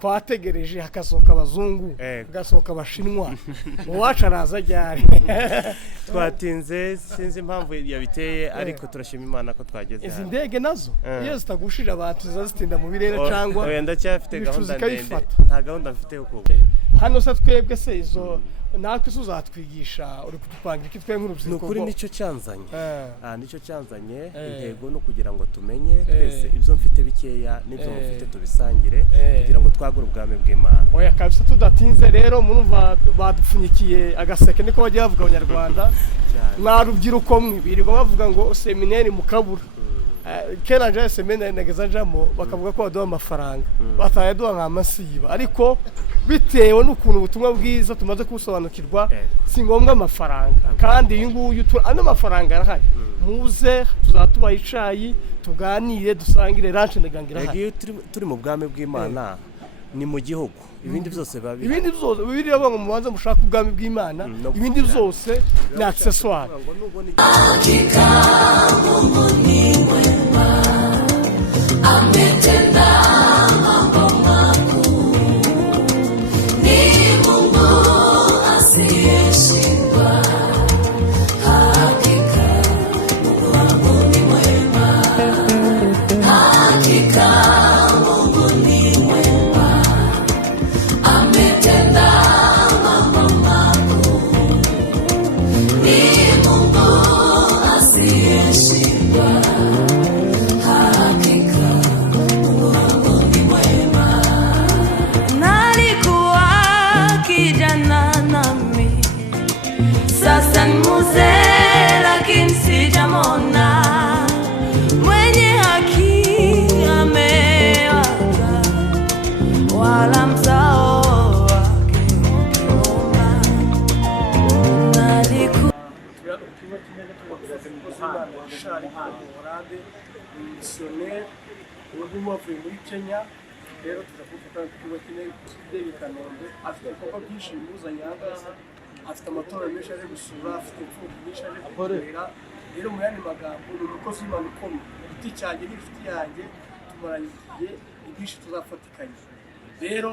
twategereje hakasohoka abazungu hagasohoka abashinwa uwacu araza ajyari twatinze sinzi impamvu yabiteye ariko turashima Imana ko twageze izi ndege nazo iyo zitagushije abantu zizazitinda mu birere cyangwa wenda cyafite gahunda ndende nta gahunda mfite yo kuba hano se twebwe se izo natwe uzatwigisha uri kudupangira iki twe nk'urubyiruko nukuri nicyo cyanzanye nicyo cyanzanye intego no kugira ngo tumenye twese ibyo mfite bikeya n'ibyo mufite tubisangire kugira ngo twagure ubwami bw'Imana oya kabisa tudatinze rero murumva badupfunyikiye agaseke niko bagiye bavuga abanyarwanda mwa rubyiruko mwe birirwa bavuga ngo seminari mu kabura kera nje seminari nageza njamo bakavuga ko baduha amafaranga batayaduha nka masiba ariko bitewe n'ukuntu ubutumwa bwiza tumaze kubusobanukirwa si ngombwa amafaranga kandi uyu nguyu ano mafaranga arahari muze tuzatubaha icayi tuganire dusangire lunch ndagangira hano turi mu bwami bw'Imana ni mu gihugu ibindi byose babi ibindi byose bibiri ngo mubanze mushaka ubwami bw'Imana ibindi byose ni accessoire muri Kenya rero tuzakuvuga kuba David Kanombe afite ibikorwa byinshi bimuzanye ahangaha afite amatora menshi aje gusura afite imfubyi nyinshi aje gukorera rero mu yandi magambo ni umukozi w'Imana ukomeye igiti cyanjye n'inshuti yanjye tumaranye igihe ibyinshi tuzafatikanya rero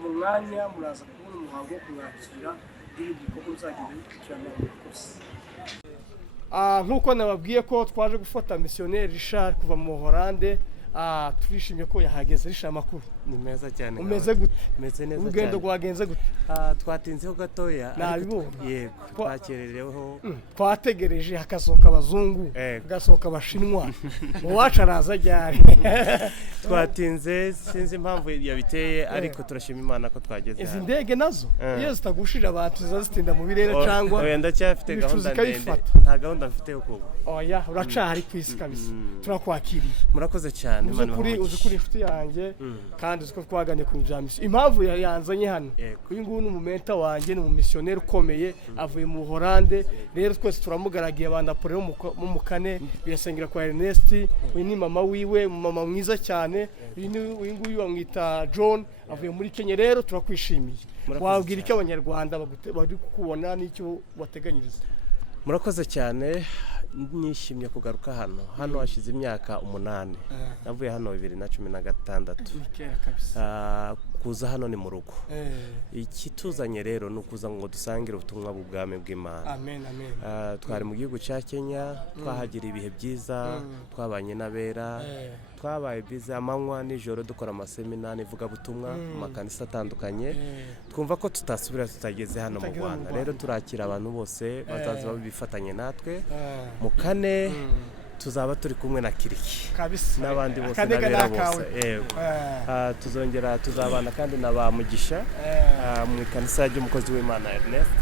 mu mwanya muraza kubona umuhango wo kumwakira n'ibindi bikorwa bizagenda bikurikirana mu kosi nk'uko nababwiye ko twaje gufata missionnaire Richard kuva mu Buholande turishimye ko yahageze risha amakuru ni meza cyane umeze gute meze neza cyane urugendo rwagenze gute twatinzeho gatoya yego twakerereho twategereje hakasohoka abazungu hagasohoka abashinwa uwacu araza ajyari twatinze sinzi impamvu yabiteye ariko turashima Imana ko twageze izi ndege nazo iyo zitagushije abantu zizazitinda mu birere cyangwa wenda cyafite gahunda ndende nta gahunda mfite yo kuba oya uracahari ku isi kabisa turakwakiriye murakoze cyane uzi kuri inshuti yanjye kandi uzi ko twaganye ku njamisi impamvu yanzanye hano uyu nguyu ni umumenta wanjye ni umumissionnaire ukomeye avuye mu Buholande rero twese turamugaragiye abandapore mu mukane birasengera kwa Ernest uyu ni mama wiwe mama mwiza cyane uyu nguyu bamwita John avuye muri Kenya rero turakwishimiye wabwira iki abanyarwanda bari kukubona n'icyo bateganyiriza murakoze cyane nishimye kugaruka hano hashize imyaka 8 navuye hano 2016 kuza hano ni mu rugo ikituzanye rero ni ukuza ngo dusangire ubutumwa bw'ubwami bw'Imana amen amen twari mu gihugu cya Kenya twahagira ibihe byiza twabanye n'abera twabaye biza amanywa nijoro dukora amaseminari ivuga butumwa mu makanisa atandukanye twumva ko tutasubira tutageze hano mu Rwanda rero turakira abantu bose bazaza babifatanye natwe mu kane tuzaba turi kumwe na Kiriki n'abandi bose n'abera bose tuzongera tuzabana kandi na ba Mugisha mu kanisa y'umukozi w'Imana Ernest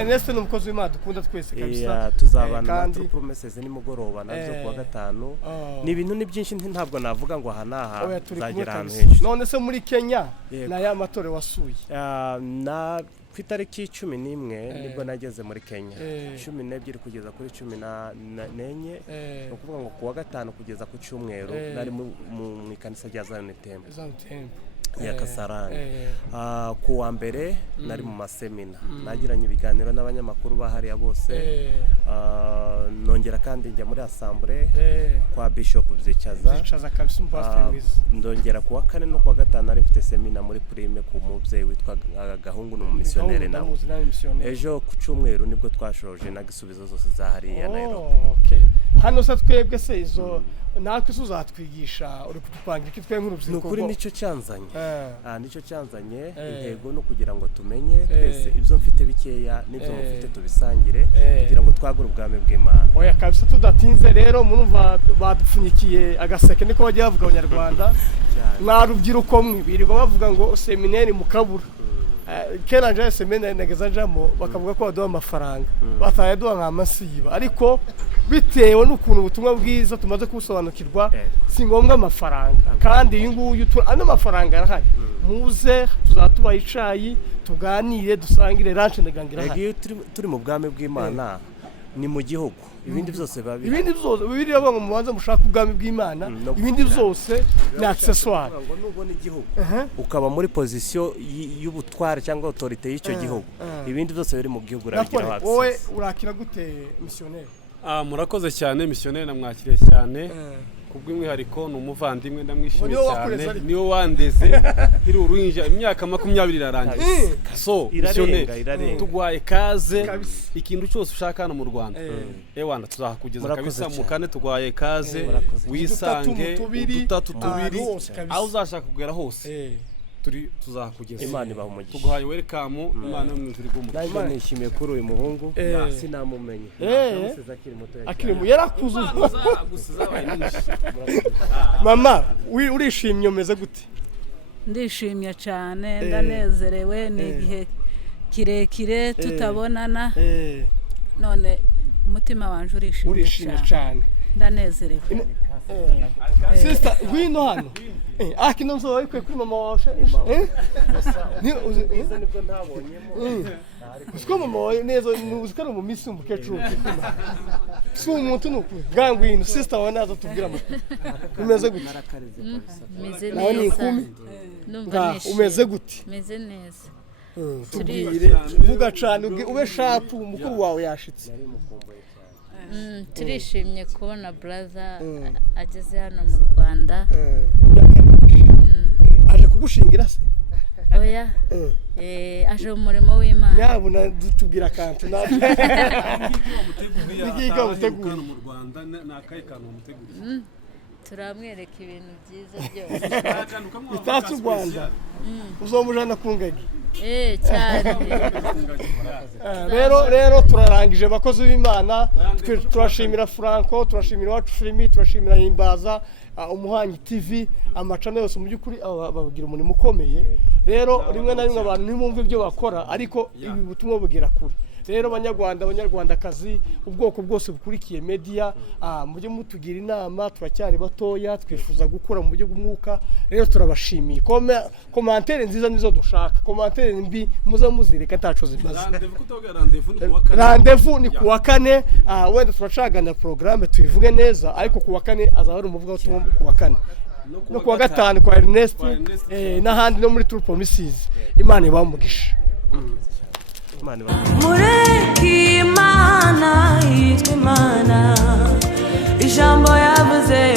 Ernest ni umukozi w'Imana dukunda twese kabisa tuzabana na promises ni mugoroba nazo kuwa gatanu ni ibintu ni byinshi ntabwo navuga ngo aha tuzagera ahantu henshi none se muri Kenya na ya matore wasuye na ku itariki 11 nibwo nageze muri Kenya 12 kugeza kuri 14 ni ukuvuga ngo kuwa gatanu kugeza ku cyumweru nari mu ikanisa rya Zion Temple ya Kasarani. Ku wa mbere nari mu masemina nagiranye ibiganiro n'abanyamakuru bahariya bose, nongera kandi njya muri assemblée kwa Bishop Byicaza kabisa umupasiteri mwiza. Ndongera ku wa kane no ku wa gatanu nari mfite semina muri Prime ku mubyeyi witwa Gahungu n'umumissionnaire nawe. Ejo ku cyumweru nibwo twashoje na Gisubizo zose zahariya Nairobi. Hano se twebwe se izo natwe uzatwigisha uri kutupangira iki twe nk'urubyiruko? Nukuri nicyo cyanzanye. Nicyo cyanzanye, intego no kugira ngo tumenye twese ibyo mfite bikeya n'ibyo mufite tubisangire kugira ngo twagure ubwami bw'Imana. Oya kabisa tudatinze rero murumva badupfunyikiye agaseke niko bagiye bavuga Abanyarwanda. Mwa rubyiruko mwe birirwa bavuga ngo seminari mukabura. Kera nje seminari nageza njamo bakavuga ko baduha amafaranga. Bataye duha nka masiba ariko bitewe n'ukuntu ubutumwa bwiza tumaze kubusobanukirwa si ngombwa amafaranga, kandi uyu nguyu ano mafaranga arahari. Muze tuzatubaha icayi tuganire dusangire lunch ndagangira hano. Turi mu bwami bw'Imana ni mu gihugu, ibindi byose babi ibindi byose bibiri babo mubanza mushaka ubwami bw'Imana, ibindi byose ni accessoire. Ngo nubona igihugu ukaba muri position y'ubutware cyangwa autorité y'icyo gihugu, ibindi byose biri mu gihugu uragira access. Wowe urakira gute missionnaire? Murakoze cyane missionnaire, namwakiriye cyane kubw'umwihariko ni umuvandimwe ndamwishimiye cyane, niyo wandeze iri uruhinja imyaka 20 irarangiye. So missionnaire tugwaye kaze ikintu cyose ushaka hano mu Rwanda ewanda tuzakugeza kabisa mukane, tugwaye kaze wisange udutatu tubiri aho uzashaka kugera hose tuzakugeza. Imana ibaha umugisha, tuguhaye welcome. Imana yo mu ijuru igumugisha. Imana nishimiye kuri uyu muhungu sinamumenye akiri mu yarakuze mama urishimye umeze gute? Ndishimye cyane, ndanezerewe, ni igihe kirekire tutabonana, none umutima wanje urishimye cyane, ndanezerewe. Sister wino hano akino nzo ikwe kuri mama wawe ni uzi nibwo ntabonyemo usko mama wawe neza uzikara mu misi umukecuru si umuntu nuko bwangwino. Sister wawe nazo tubwira mu umeze gute? Meze neza, numva umeze gute? meze neza. Tubwire vuga cyane ube sharp, umukuru wawe yashitse. Turishimye kubona brother ageze hano mu Rwanda. Aje kugushingira se? Oya, aje mu murimo w'Imana. Nyabuna dutubwira kantu natwe nigiga mutegura mu Rwanda nakaye kantu mutegura. Turamwereka ibintu byiza byose bitatse u Rwanda. Uzomujana ku ngagi cyane. Rero turarangije abakozi b'Imana. Turashimira Franco, turashimira Wacu Filimi, turashimira Himbaza, Umuhanyi TV, amacana yose mu by'ukuri babagira umuntu ukomeye. Rero rimwe na rimwe abantu ntibumve ibyo bakora ariko ibi butumwa bugera kure. Rero abanyarwandakazi ubwoko bwose bukurikiye media mujye mutugira inama, turacyari batoya twifuza gukora mu buryo bw'umwuka. Rero turabashimiye, commentaire nziza nizo dushaka, commentaire mbi muza muzireka ntaco zimaze. Rendez-vous ni kuwa kane, wenda turacagana programme tuyivuge neza ariko kuwa kane azaba ari umuvuga utumwa kuwa kane no kuwa gatanu kwa Ernest n'ahandi no muri True Promises. Imana ibamugisha. Mureki Imana yitwa Imana, ijambo yavuze